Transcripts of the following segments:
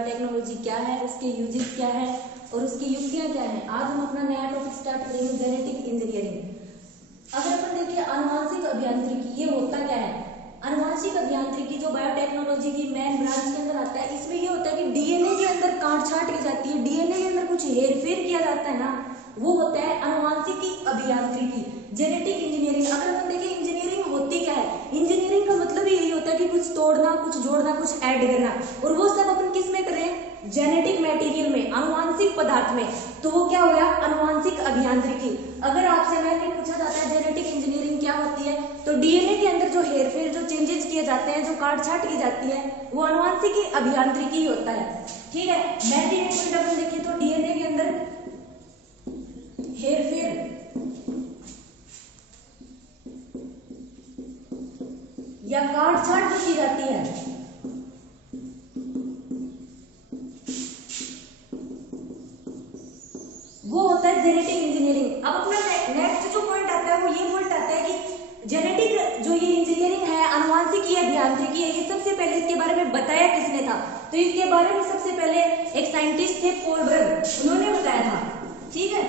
Biotechnology क्या है, उसके यूजेस क्या है और उसकी युक्तियां क्या है। आज हम अपना नया टॉपिक स्टार्ट करेंगे, जेनेटिक इंजीनियरिंग। अगर अपन देखिए आनुवांशिक अभियांत्रिकी, ये होता क्या है? आनुवांशिक अभियांत्रिकी जो बायोटेक्नोलॉजी की मेन ब्रांच के अंदर आता है, इसमें ये होता है कि डीएनए के अंदर काट छाट की जाती है, डीएनए के अंदर कुछ हेरफेर किया जाता है ना, वो होता है आनुवांशिक अभियांत्रिकी, जेनेटिक इंजीनियरिंग। अगर अपन देखें इंजीनियरिंग होती क्या है, इंजीनियरिंग का मतलब ही यही होता है कि कुछ तोड़ना, कुछ जोड़ना, कुछ ऐड करना, और वो सब अपन किस में करें? जेनेटिक मटेरियल में, आनुवांशिक पदार्थ में। तो वो क्या हो गया? आनुवांशिक अभियांत्रिकी। अगर आपसे मैंने पूछा जाता है जेनेटिक इंजीनियरिंग क्या होती है, तो डीएनए के अंदर जो हेरफेर, जो चेंजेस किए जाते हैं, जो काट छाट की जाती है, वो आनुवांशिक अभियांत्रिकी ही होता है। ठीक है, मेंडेलियन पॉइंट अपन देखें तो डीएनए के अंदर हेरफेर या काट छाट जो की जाती है, वो होता है जेनेटिक इंजीनियरिंग। अब अपना नेक्स्ट जो पॉइंट आता है वो ये पॉइंट आता है कि जेनेटिक जो ये इंजीनियरिंग है, आनुवांशिकी अभियांत्रिकी है, ये सबसे पहले इसके बारे में बताया किसने था? तो इसके बारे में सबसे पहले एक साइंटिस्ट थे पोलबर्ग, उन्होंने बताया था। ठीक है,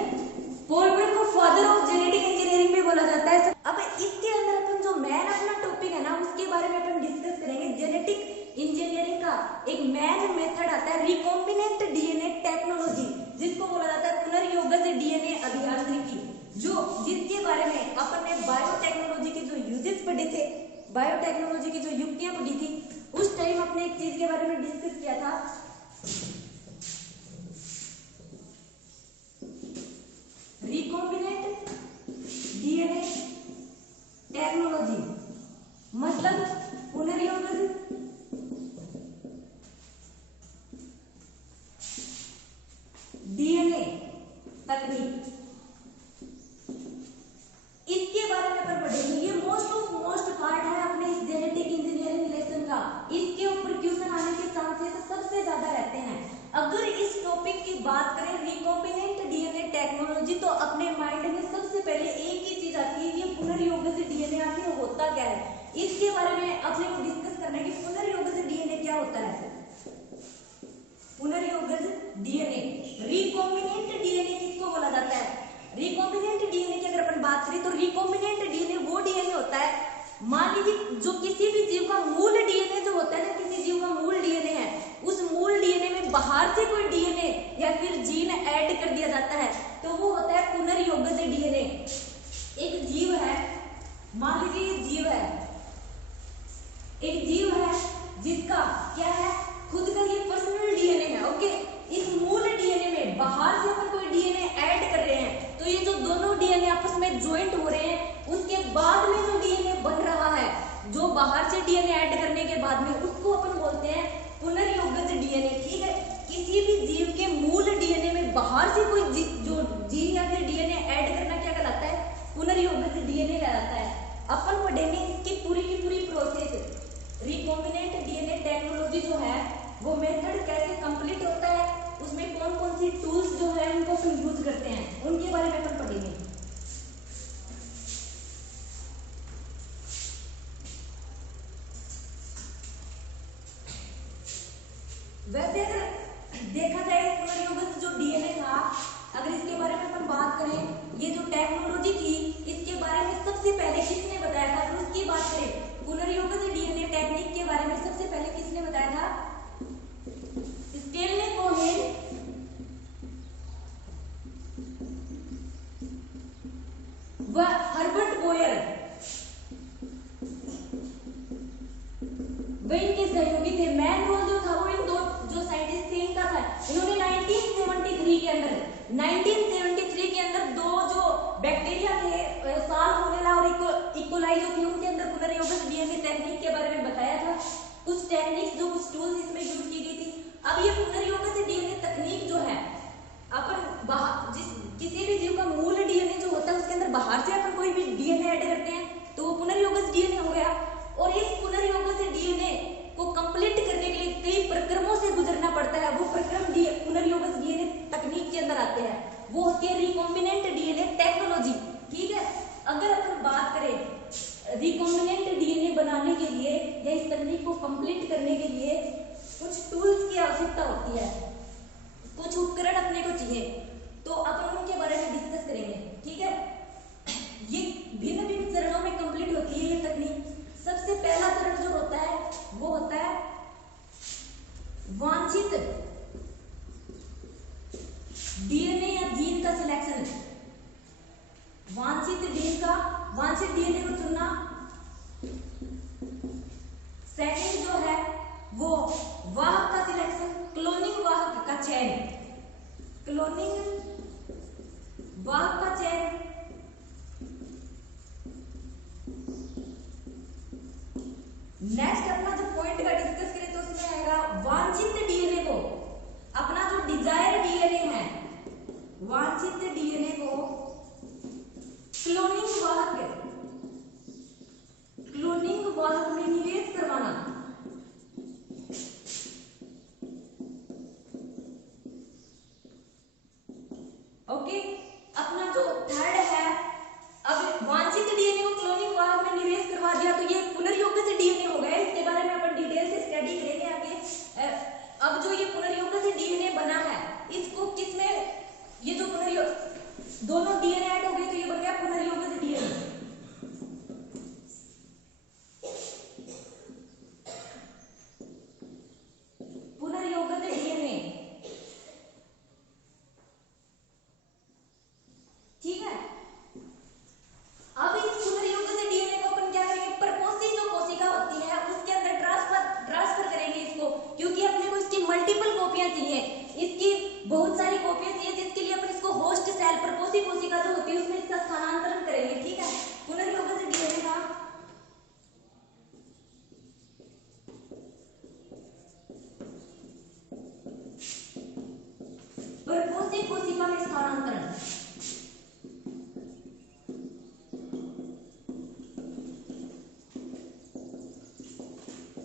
पोलबर्ग को फादर ऑफ जेनेटिक इंजीनियरिंग भी बोला जाता है। अब इसके अंदर अपन जो मेन अपना टॉपिक है ना, उसके बारे में अपन डिस्कस करेंगे। जेनेटिक इंजीनियरिंग का एक मेन मेथड आता है रिकॉम्बिनेंट डीएनए टेक्नोलॉजी, जिसको बोला जाता है पुनर्योगज डीएनए अभियांत्रिकी, जो जिसके बारे में अपन ने बायोटेक्नोलॉजी के जो यूजेस पढ़े थे, बायोटेक्नोलॉजी की जो युक्तियां पढ़ी थी, उस टाइम अपने एक चीज के बारे में डिस्कस किया था, रिकॉम्बिनेंट डीएनए टेक्नोलॉजी, मतलब पुनर्योगज डीएनए तकनीक। इसके बारे में अपन पढ़ेंगे। ये मोस्ट पार्ट है अपने इस जेनेटिक इंजीनियरिंग लेसन का। इसके ऊपर क्वेश्चन आने के चांसेस सबसे ज्यादा रहते हैं। अगर इस टॉपिक की बात करें रिकॉम्बिनेंट डीएनए टेक्नोलॉजी, तो अपने माइंड में सबसे पहले एक ही चीज आती है, ये पुनर्योगज डीएनए आखिर होता क्या है। इसके बारे में अपने को डिस्कस करना है कि पुनर्योगज डीएनए क्या होता है। पुनर्योगज डीएनए, रिकॉम्बिनेंट डीएनए किसको बोला जाता है? रिकॉम्बिनेंट डीएनए की अगर अपन बात करें तो रिकॉम्बिनेंट डीएनए वो डीएनए होता है, मान लीजिए जो किसी भी जीव का मूल डीएनए जो होता है ना, किसी जीव का मूल डीएनए है, उस मूल डीएनए में बाहर से कोई डीएनए या फिर जीन ऐड कर दिया जाता है, तो वो होता है पुनर्योगज डीएनए। एक जीव है, मान लीजिए जीव है, एक जीव है जिसका क्या है, खुद का ये पर्सनल डीएनए है। ओके, इस मूल डीएनए में बाहर से अपन कोई डीएनए ऐड कर रहे हैं, तो ये जो दोनों डीएनए आपस में ज्वाइंट हो रहे हैं, उसके बाद में जो डीएनए बन रहा है, जो बाहर से डीएनए ऐड करने के बाद में, उसको अपन बोलते हैं पुनर्योगज डीएनए। ठीक है, किसी भी जीव के मूल डीएनए में बाहर से कोई जो जीन या फिर डीएनए ऐड करना क्या कहलाता है? पुनर्योगज डीएनए कहलाता है। अपन पढ़ेंगे इसकी पूरी की पूरी प्रोसेस। रिकॉम्बिनेंट डीएनए टेक्नोलॉजी जो है वो मेथड कैसे कंप्लीट होता है, उसमें कौन कौन सी टूल्स जो है उनको अपन यूज करते हैं, उनके बारे में अपन पढ़ेंगे। वैसे अगर देखा जाए पुनर्योगज जो डीएनए था, अगर इसके बारे में अपन बात करें, ये जो टेक्नोलॉजी थी, इसके बारे में सबसे पहले किसने बताया था? अगर उसकी बात करें पुनर्योगज डीएनए टेक्निक के बारे में सबसे पहले किसने बताया था? स्टेनले कोहेन व हर्बर्ट बोयर, वे इनके सहयोगी थे। मैन रोल जो था वो इन दो जो साइंटिस्ट थे इनका था। इन्होंने 1973 के अंदर दो जो बैक्टीरिया थे, साल्मोनेला और इकोलाई जो थी, उनके अंदर पुनर्योगज डीएनए टेक्निक के बारे में बताया था। कुछ टेक्निक्स जो कुछ टूल्स इसमें यूज की गई थी। अब ये पुनर्योगज डीएनए तकनीक जो है, अपन किसी भी जीव का मूल डीएनए जो होता है उसके अंदर बाहर से अपन कोई भी डीएनए ऐड करते हैं, तो वो पुनर्योगज डीएनए हो गया। और इस पुनर्योगज डीएनए को कंप्लीट करने के लिए कई प्रक्रमों से गुजरना पड़ता है। वो प्रक्रम पुनर्योगज डीएनए तकनीक के अंदर आते हैं, वो होती है रिकॉम्बिनेंट डीएनए टेक्नोलॉजी। ठीक है, अगर अपन बात करें रिकॉम्बिनेंट डीएनए बनाने के लिए या इस तकनीक को कंप्लीट करने के लिए कुछ टूल्स की आवश्यकता होती है, कुछ उपकरण अपने को चाहिए, तो अपन उनके बारे में डिस्कस करेंगे। ठीक है, ये भिन्न भिन्न चरणों में कंप्लीट होती है ये तकनीक। सबसे पहला चरण जो होता है वो होता है वांछित डीएनए या जीन का सिलेक्शन। वांछित डीएनए को चुनना। सेकंड जो है वो वाहक का सिलेक्शन, क्लोनिंग वाहक का चयन, क्लोनिंग वाहक का चयन। नेक्स्ट अपना जो पॉइंट का डिस्कस करें तो उसमें आएगा वांछित डीएनए को, अपना जो डिजायर डीएनए है, वांछित डीएनए को क्लोनिंग वाहक में निवेश करवाना। ओके, अपना जो थर्ड है, अब वांछित डीएनए को क्लोनिंग वाहक में निवेश करवा दिया तो ये पुनर्योजित डीएनए हो गया। इसके बारे में अपन डिटेल से स्टडी करेंगे आगे। अब जो ये पुनर्योजित डीएनए बना है, इसको किसमें, ये जो दोनों डीएनए ऐड हो गए तो ये बन गया पुनर्योजित डीएनए। पुनर्योजित डीएनए, ठीक है। अब इस पुनर्योजित डीएनए को अपन क्या करेंगे, प्रपोषी जो कोशिका होती है उसके अंदर ट्रांसफर करेंगे इसको, क्योंकि अपने को इसकी मल्टीपल कॉपियां चाहिए, इसकी बहुत सारी कॉपियां चाहिए, जिसके लिए अपन इसको होस्ट सेल, प्रपोषी कोशिका जो होती है उसमें इसका स्थानांतरण करेंगे। ठीक है, पुनर्योजित डीएनए का प्रपोषी कोशिका में स्थानांतरण।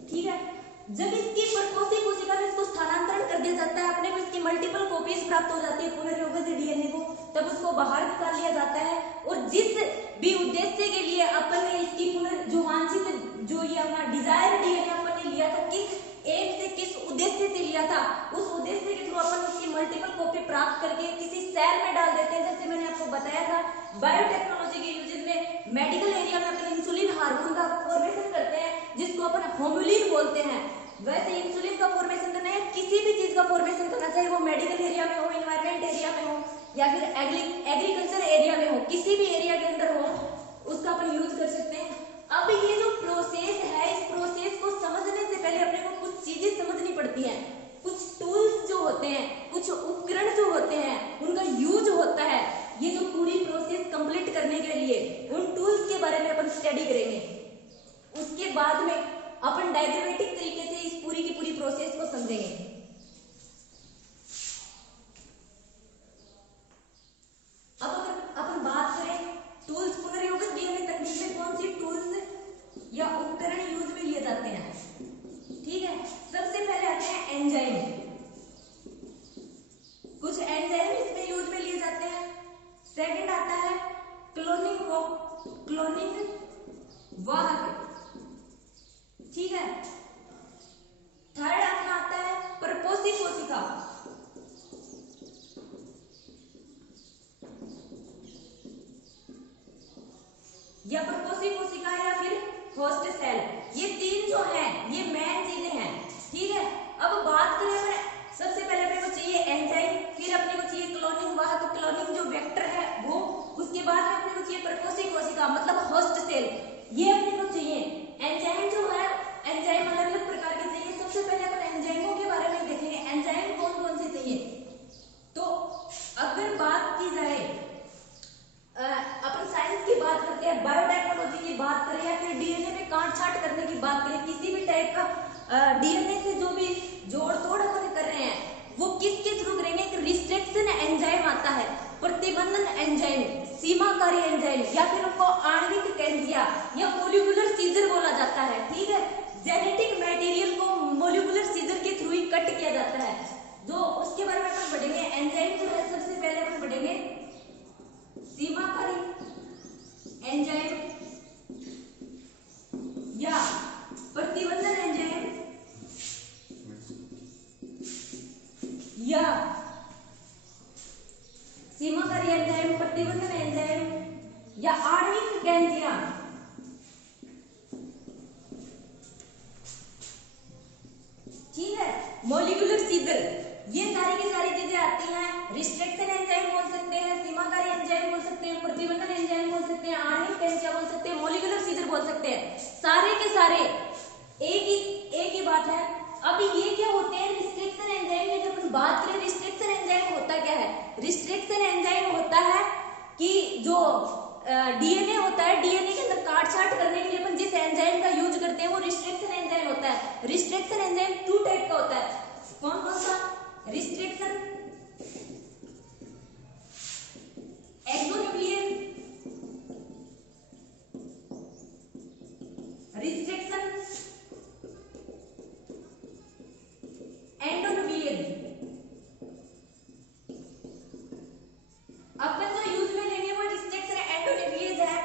ठीक है, जब इसकी प्रपोषी कोशिका में इसको स्थानांतरण कर दिया जाता है, अपने को इसकी मल्टीपल कॉपीज प्राप्त हो जाती है पुनर्योजित डीएनए को, तब उसको बाहर निकाल लिया जाता है और जिस भी उद्देश्य के लिए अपन ने इसकी जो वांछित जो ये अपना डिजायर डीएनए अपन ने लिया था, किस एम से किस उद्देश्य से लिया था, उस उद्देश्य के थ्रू अपन उसकी मल्टीपल कॉपी प्राप्त करके किसी सेल में डाल देते हैं। जैसे मैंने आपको बताया था बायोटेक्नोलॉजी के यूजेस में मेडिकल एरिया में अपन इंसुलिन हार्मोन का फॉर्मेशन करते हैं जिसको अपन होम्युलिन बोलते हैं। वैसे इंसुलिन का फॉर्मेशन करना है, किसी भी चीज का फॉर्मेशन करना, चाहे वो मेडिकल एरिया में हो, एनवायरमेंट एरिया में हो या फिर एग्रीकल्चर एरिया में हो, किसी भी एरिया के अंदर हो, उसका अपन यूज कर सकते हैं। अब ये जो प्रोसेस है, इस प्रोसेस को समझने से पहले अपने को कुछ चीजें समझनी पड़ती हैं, कुछ टूल्स जो होते हैं, कुछ उपकरण जो होते हैं, उनका यूज होता है। ये जो पूरी प्रोसेस कंप्लीट करने के लिए उन टूल्स के बारे में अपन स्टडी करेंगे। उसके बाद में अपन डायग्रामेटिक तरीके से इस पूरी की पूरी प्रोसेस को समझेंगे। अब अगर अपन बात करें टूल्स, पुनर्योजित डीएनए तकनीक में कौन सी टूल्स या उपकरण यूज में लिए जाते हैं। ठीक है, सबसे पहले आते हैं एंजाइम। कुछ एंजाइम इसमें यूज में लिए जाते हैं। सेकंड आता है क्लोनिंग वाहक। ठीक है, थर्ड अपना आता है प्रपोषी कोशिका। या प्रपोषी कोशिका या फिर होस्ट सेल, ये तीन जो है ये मेन चीजें हैं। ठीक है, अब बात करें सबसे पहले अपने को चाहिए एंजाइम, फिर अपने को चाहिए क्लोनिंग वाहक, तो क्लोनिंग जो वेक्टर है वो, उसके बाद में अपने को चाहिए प्रपोषी कोशिका मतलब होस्ट सेल, ये अपने को चाहिए। एंजाइम जो है, एंजाइम अलग अलग प्रकार के चाहिए। सबसे पहले अपन एंजाइमों के बारे में देखेंगे, एंजाइम कौन कौन से चाहिए। तो अगर बात की जाए, अपन साइंस की बात करते हैं, बायोटेक्नोलॉजी की बात करें या फिर डीएनए में काट छाट करने की बात करें, किसी भी टाइप का डीएनए से जो भी जोड़ तोड़ अपन कर रहे हैं वो किसके थ्रू करेंगे। एक रिस्ट्रिक्शन एंजाइम आता है, प्रतिबंधन एंजाइम, सीमाकारी एंजाइम, या फिर उनको आणविक कैंसिया या मोलिकुलर सीजर बोला जाता है। ठीक है, जेनेटिक मटेरियल को मोलिकुलर सीजर के थ्रू ही कट किया जाता है। जो उसके बारे में अपन पढ़ेंगे, एंजाइम जो है सबसे पहले अपन पढ़ेंगे सीमाकारी एंजाइम या प्रतिबंधन एंजाइम या आणविक कैंचियां, ठीक है, मॉलिक्यूलर सीदर, ये सारी की सारी चीजें आती हैं। रिस्ट्रिक्शन एंजाइम बोल सकते हैं, सीमाकारी एंजाइम बोल सकते हैं, प्रतिबंधन एंजाइम बोल सकते हैं, आणविक कैंचिया बोल सकते हैं, मॉलिक्यूलर सीदर बोल सकते हैं। सारे के सारे एक ही बात है। अब ये क्या होते हैं रिस्ट्रिक्शन एंजाइम की जब हम बात करें, रिस्ट्रिक्शन एंजाइम होता क्या है? रिस्ट्रिक्शन एंजाइम होता है कि जो डीएनए होता है, डीएनए के अंदर काट छाट करने के लिए अपन जिस एंजाइम का यूज करते हैं वो रिस्ट्रिक्शन एंजाइम होता है। रिस्ट्रिक्शन एंजाइम 2 टाइप का होता है। कौन कौन सा? Restriction exonuclease, restriction endonuclease. अपन जो यूज में लेंगे वो रिस्ट्रिक्शन एंडोन्यूक्लियस है।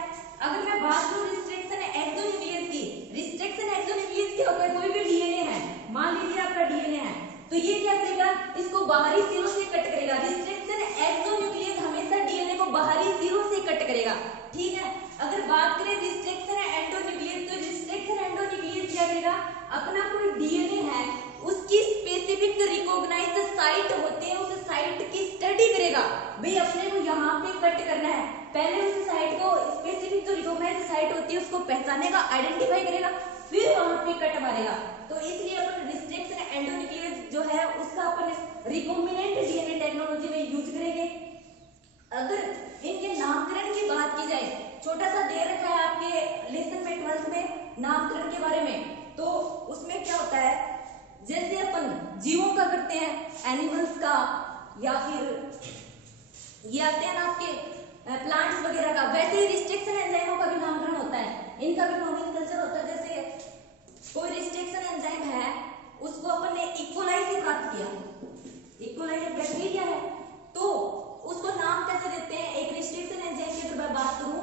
अगर मैं बात करूं रिस्ट्रिक्शन एक्सोन्यूक्लियस की, रिस्ट्रिक्शन एक्सोन्यूक्लियस क्या होता है? कोई भी डीएनए है, मान लीजिए आपका डीएनए है, तो ये क्या करेगा? इसको बाहरी सिरों से कट करेगा। रिस्ट्रिक्शन एक्सोन्यूक्लियस हमेशा डीएनए को बाहरी सिरों से कट करेगा, ठीक है। अगर बात करें रिस्ट्रिक्शन एंडोन्यूक्लियस, तो रिस्ट्रिक्शन एंडोन्यूक्लियस क्या करेगा? अपना कोई डीएनए है उसकी स्पेसिफिक रिकॉग्नाइज्ड साइट होते हैं, उस साइट की स्टडी करेगा। भाई अपने को यहाँ पे कट करना है, पहले उस साइट को स्पेसिफिक जो रिकॉग्नाइज्ड साइट होती है उसको पहचानेगा, आइडेंटिफाई करेगा, फिर वहां पे कट मारेगा। तो इसलिए अपन रिस्ट्रिक्शन एंडोन्यूक्लियस जो है उसका अपन रिकॉम्बिनेंट डीएनए टेक्नोलॉजी में यूज करेंगे। अगर इनके नामकरण की बात की जाए, छोटा सा दे रखा है आपके लेसन में 12th में नामकरण के बारे में, तो उसमें क्या होता है, जैसे अपन जीवों का करते हैं, एनिमल्स का, या फिर ये आते हैं ना आपके प्लांट्स वगैरह का, वैसे ही रिस्ट्रिक्शन एंजाइमों का भी नामकरण होता है, इनका भी नोमेनक्लेचर होता है। जैसे कोई रिस्ट्रिक्शन एंजाइम है, उसको अपन ने इकोलाई से प्राप्त किया, इकोलाई एक बैक्टीरिया है, तो उसको नाम कैसे देते हैं? एक रिस्ट्रिक्शन एंजाइम की अगर मैं बात करूं,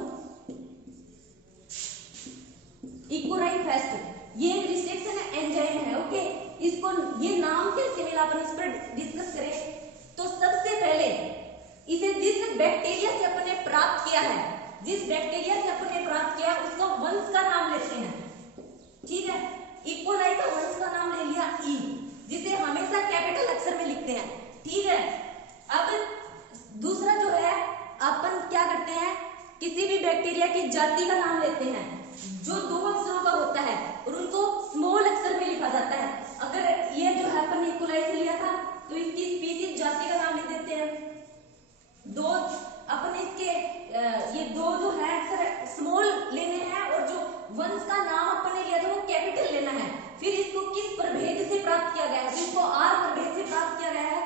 इकोलाई फेस्ट, ये एक रिस्ट्रिक्शन एंजाइम है, ओके। इसको ये नाम कैसे मिला, अपन इस पर डिस्कस करें। तो सबसे पहले इसे जिस बैक्टीरिया से अपन ने प्राप्त किया है, जिस बैक्टीरिया से अपन ने प्राप्त किया उसका वंश का नाम लेते हैं, ठीक है। इकोलाई का वंश का नाम ले लिया ई, जिसे हमेशा कैपिटल अक्षर में लिखते हैं, ठीक है। अब दूसरा जो है, अपन क्या करते हैं, किसी भी बैक्टीरिया की जाति का नाम लेते हैं जो 2 अक्षरों का होता है और उनको स्मॉल अक्षर में लिखा जाता है। अगर ये जो है अपन इकोलाई से लिया था, तो इसकी स्पीसीज जाति का नाम लिख देते हैं। दो अपन इसके ये 2 जो है अक्षर स्मॉल लेने हैं, और जो वंश का नाम अपन ने लिया था वो कैपिटल लेना है। फिर इसको किस प्रभेद से प्राप्त किया गया है? तो इसको आर प्रभेद से प्राप्त किया गया है।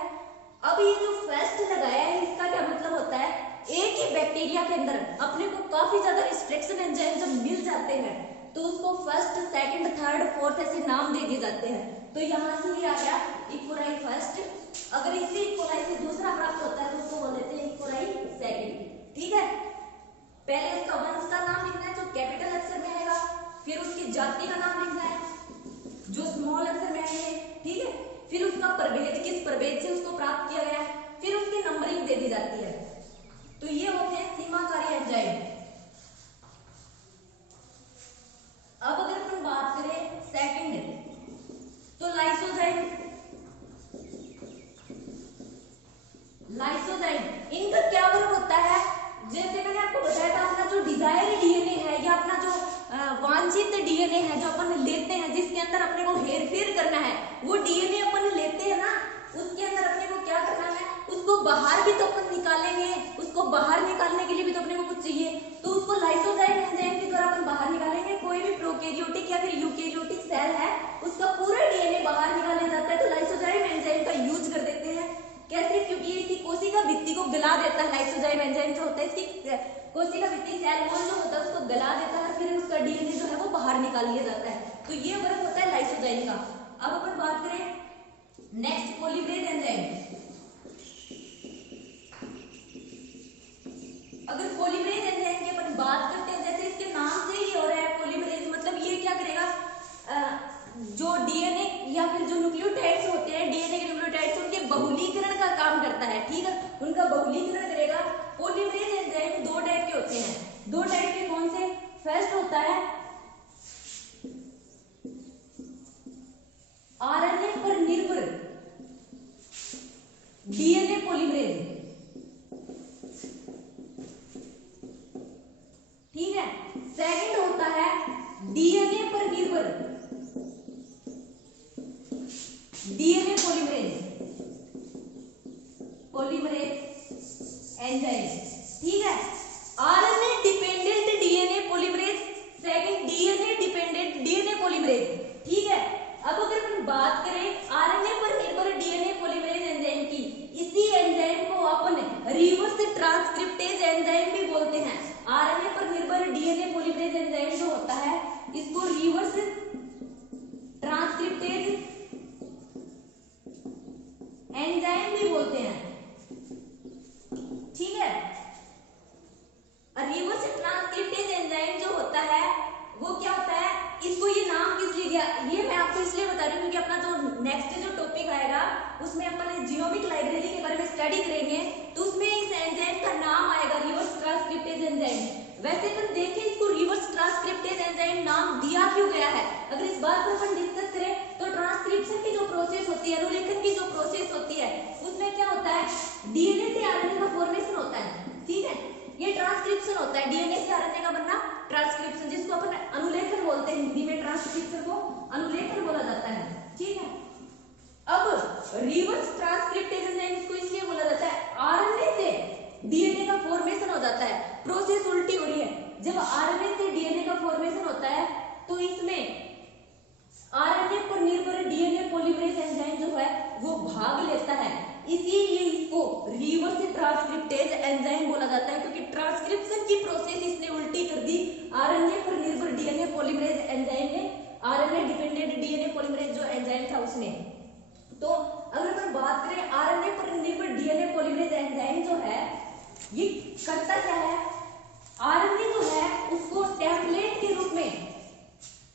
अब ये जो फेस्ट लगाया है, इसका क्या मतलब होता है? एक ही बैक्टीरिया के अंदर अपने को काफी ज्यादा रिस्ट्रिक्शन एंजाइम जब मिल जाते हैं, तो उसको फर्स्ट, सेकंड, थर्ड, फोर्थ ऐसे नाम दे दिए जाते हैं। तो यहाँ से ही आ गया इकोलाई फर्स्ट। अगर इसी इकोलाई से दूसरा प्राप्त होता है तो उसको बोल देते हैं इकोलाई सेकंड, ठीक है। पहले उसका वंश का नाम लिखना है जो कैपिटल अक्षर में आएगा, फिर उसकी जाति का नाम लिखना है जो स्मॉल अक्षर में आएंगे, ठीक है। फिर उसका प्रभेद, किस प्रभेद से उसको प्राप्त किया गया, फिर उसकी नंबरिंग दे दी जाती है। तो ये होते हैं सीमाकारी एंजाइम। अब अगर अपन बात करें सेकंड, तो लाइसोजाइम, लाइसोजाइम इनका क्या वर्क होता है? जैसे मैंने आपको बताया था, अपना जो डिजायर डीएनए है या अपना जो वांछित डीएनए है जो अपन लेते हैं, जिसके अंदर अपने को हेरफेर करना है, वो डीएनए अपन लेते हैं ना, उसके अंदर अपने को क्या करना है, उसको बाहर भी तो अपन निकालेंगे, उसको बाहर निकालने के लिए भी तो अपने को कुछ चाहिए, तो उसको लाइसोजाइम एंजाइम के द्वारा अपन बाहर निकालेंगे। कोई भी प्रोकैरियोटिक या फिर यूकैरियोटिक सेल है, उसका पूरा डीएनए बाहर निकाला जाता है, तो लाइसोजाइम एंजाइम का यूज कर देते हैं। कैसे? क्योंकि ये इसकी कोशिका भित्ति को गला देता है। लाइसोजाइम एंजाइम जो होता है इसकी कोशिका भित्ति सेल वॉल जो होता है उसको गला देता है, फिर उसका डीएनए जो है वो बाहर निकाल लिया जाता है। तो ये वर्क होता है लाइसोजाइम का। अब अपन बात करें नेक्स्ट पॉलीमरेज एंजाइम। अगर पॉलीमरेज एंजाइम की अपन बात करते हैं, जैसे इसके नाम से ही हो रहा है पॉलीमरेज, मतलब ये क्या करेगा, जो डीएनए या फिर जो न्यूक्लियोटाइड्स होते हैं, डीएनए के न्यूक्लियोटाइड्स, उनके बहुलीकरण का काम करता है, ठीक है, उनका बहुलीकरण करेगा। पॉलीमरेज एंजाइम 2 टाइप के होते हैं, दो टाइप के कौन से? फर्स्ट होता है आरएनए पर निर्भर डीएनए पॉलीमरेज, ठीक है। सेकंड होता है डीएनए पर निर्भर डीएनए पॉलीमरेज एंजाइम, ठीक है। RNA dependent DNA polymerase, second DNA dependent DNA polymerase, ठीक है। अब अगर अपन बात करें आरएनए पर निर्भर डीएनए पॉलीमरेज एंजाइम की, इसी एंजाइम को अपन रिवर्स ट्रांसक्रिप्टेज एंजाइम भी बोलते हैं। आरएनए पर निर्भर डीएनए पॉलीमरेज एंजाइम जो होता है इसको रिवर्स ट्रांसक्रिप्टेज एंजाइम भी बोलते हैं, ठीक है। रिवर्स ट्रांसक्रिप्टेज एंजाइम जो होता है वो क्या होता है, इसको ये नाम किस लिए दिया, ये मैं आपको इसलिए बता रही हूँ क्योंकि अपना जो नेक्स्ट जो टॉपिक आएगा उसमें अपन जीनोमिक लाइब्रेरी के बारे में स्टडी करेंगे, तो उसमें इस एंजाइम का नाम आएगा रिवर्स ट्रांसक्रिप्टेज एंजाइम। वैसे अपन देखें इसको रिवर्स ट्रांसक्रिप्टेज एंजाइम नाम दिया क्यों गया है, अगर इस बात को अपन डिस्कस करें तो ट्रांसक्रिप्शन की जो प्रोसेस होती है, अनुलेखन की जो प्रोसेस होती है, उसमें क्या होता है डीएनए से आरएनए का फॉर्मेशन होता है, ठीक है। ये ट्रांसक्रिप्शन होता है, डीएनए से आरएनए का बनना ट्रांसक्रिप्शन, जिसको अपन अनुलेखन बोलते हैं, हिंदी में ट्रांसक्रिप्शन को अनुलेखन बोला जाता है, ठीक है। अब रिवर्स ट्रांसक्रिप्टेज एंजाइम इसको इसलिए बोला जाता है आरएनए से डीएनए का फॉर्मेशन हो जाता है, प्रोसेस उल्टी हो रही है। जब आरएनए से डीएनए का फॉर्मेशन होता है तो इसमें आरएनए पर निर्भर डीएनए पॉलीमरेज एंजाइम जो है वो भाग लेता है, इसीलिए इसको रिवर्स ट्रांसक्रिप्टेज एंजाइम बोला जाता है, क्योंकि ट्रांसक्रिप्शन की प्रोसेस इसने उल्टी कर दी आरएनए पर निर्भर डीएनए पॉलीमरेज एंजाइम ने, आरएनए डिपेंडेंट डीएनए पॉलीमरेज जो एंजाइम था उसने। तो अगर अपन बात करें आरएनए पर निर्भर डीएनए पॉलीमरेज एंजाइम जो है ये करता क्या है, आरएनए जो है उसको टेम्पलेट के रूप में,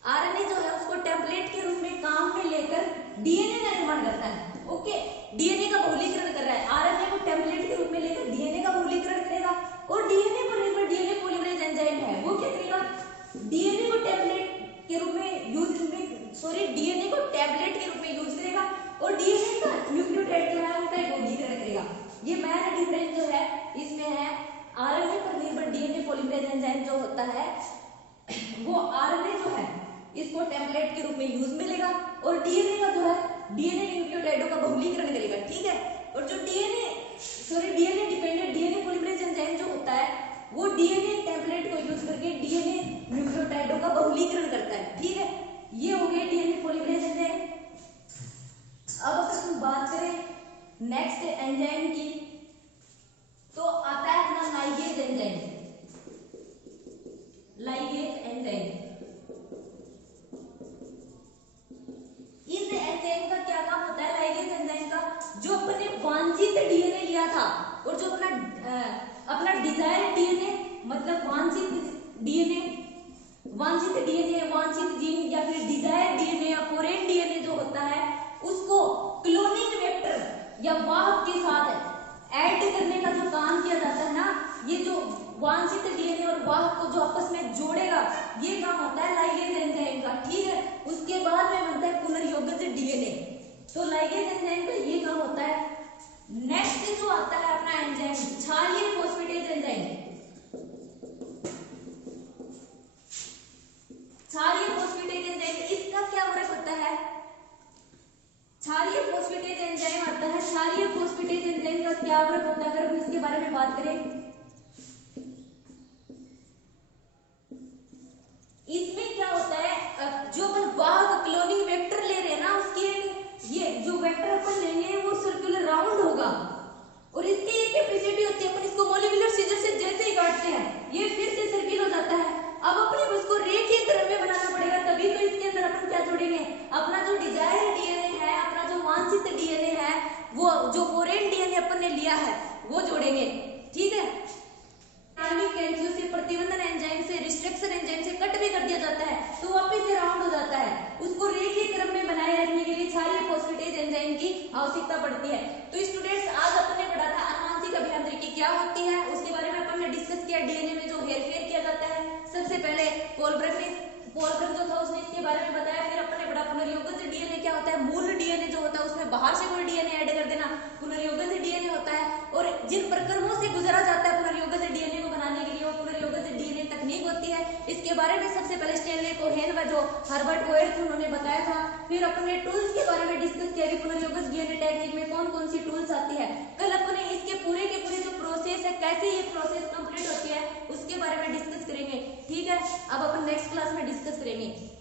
आरएनए जो है उसको टेम्पलेट के रूप में काम में लेकर डीएनए का निर्माण करता है, ओके। डीएनए का बहुलीकरण कर रहा है, आरएनए को टेम्पलेट के रूप में लेकर डीएनए का बहुलीकरण करेगा, और डीएनए पर निर्भर डीएनए पॉलीमरेज एंजाइम है वो क्या करेगा, डीएनए को टेम्पलेट के रूप में डीएनए को टैबलेट के रूप में यूज करेगा, और डीएनए का न्यूक्लियोटाइड जो है उनका बहुलीकरण करेगा। ये मेन डिफरेंस जो है इसमें है, आरएनए पर निर्भर डीएनए पॉलीमरेज एंजाइम जो होता है वो आरएनए जो है इसको टेम्पलेट के रूप में यूज में लेगा, और डीएनए का जो है डीएनए न्यूक्लियोटाइडों का बहुलीकरण करेगा, ठीक है। और जो DNA dependent DNA polymerase enzyme जो होता है वो डीएनए टेम्पलेट को यूज करके डीएनए न्यूक्लियोटाइडों का बहुलीकरण करता है, ठीक है। ये हो गए डीएनए पॉलीमरेज एंजाइम। अब अगर हम बात करें नेक्स्ट एंजाइम की तो आता है अपना लाइगेज एंजाइम। लाइगेज एंजाइम, इस एंजाइम का क्या काम होता है, लाइगेज एंजाइम का जो अपने वांछित डीएनए लिया था और जो अपना डिजायर डीएनए मतलब वांछित डीएनए वांछित जीन या फिर डिजायर डीएनए या फोरेन डीएनए जो होता है उसको क्लोनिंग वेक्टर या वाहक के साथ ऐड करने का जो काम किया जाता है ना, ये जो वांछित डीएनए और वाहक को जो आपस में जोड़ेगा ये काम होता है लाइगेज एंजाइम का, ठीक है। उसके बाद में बनता है पुनर्योगज डीएनए, तो लाइगेज एंजाइम का ये काम होता है। नेक्स्ट जो आता है अपना एंजाइम क्षारीय फॉस्फेटेज एंजाइम। क्षारीय फॉस्फेटेज एंजाइम इसका क्या वर्क होता है, क्षारीय फॉस्फेटेज एंजाइम आता है। क्षारीय फॉस्फेटेज एंजाइम का क्या वर्क होता है, अगर हम इसके बारे में बात करें, इसमें क्या होता है, जो अपन वाहक क्लोनिंग वेक्टर ले रहे हैं ना उसके ये जो वेक्टर अपन लेंगे वो सर्कुलर राउंड होगा, और इसकी एक कैपेसिटी होती है, अपन इसको मॉलिक्यूलर सीजर से जैसे ही काटते हैं ये फिर से सर्किल हो जाता है। अब अपने उसको रेखीय क्रम में बनाना पड़ेगा, तभी तो इसके अंदर अपन क्या जोड़ेंगे, अपना जो डिजायर डीएनए है, अपना जो वांछित डीएनए है, वो जो फोरेन डीएनए अपन ने लिया है वो जोड़ेंगे, ठीक है। कैल्शियम से प्रतिबंधन एंजाइम से रिस्ट्रिक्शन एंजाइम से कट भी कर दिया जाता है तो वापस से राउंड हो जाता है, उसको रेखीय क्रम में बनाए रखने के लिए क्षारीय फॉस्फेटेज एंजाइम की आवश्यकता पड़ती है। तो स्टूडेंट्स आज अपन ने पढ़ा था अनुवांशिक अभियांत्रिकी क्या होती है, उसके बारे में अपन ने डिस्कस किया, डीएनए में जो हेरफेर किया जाता है सबसे पहले कोलब्रग जो था उसने इसके बारे में बताया। फिर अपने बड़ा पुनर्योगज डीएनए क्या होता है, मूल डीएनए जो होता है उसमें बाहर से कोई डीएनए ऐड कर देना पुनर्योगज डीएनए होता है। और जिन प्रक्रमों से गुजरा जाता है पुनर्योगज डीएनए को बनाने के लिए वो पुनर्योगज डीएनए तकनीक होती है। इसके बारे में सबसे पहले स्टेनले कोहेन व जो हर्बर्ट कोहेन थे उन्होंने बताया था। फिर अपने टूल्स के बारे में डिस्कस किया कि पुनर्योगज डीएनए टेक्निक में कौन कौन सी टूल्स आती है। कल अपने इसके पूरे के पूरे जो प्रोसेस है, कैसे ये प्रोसेस कंप्लीट होती है, उसके बारे में डिस्कस करेंगे। ठीक है, अब अपन नेक्स्ट क्लास में डिस्कस करेंगे।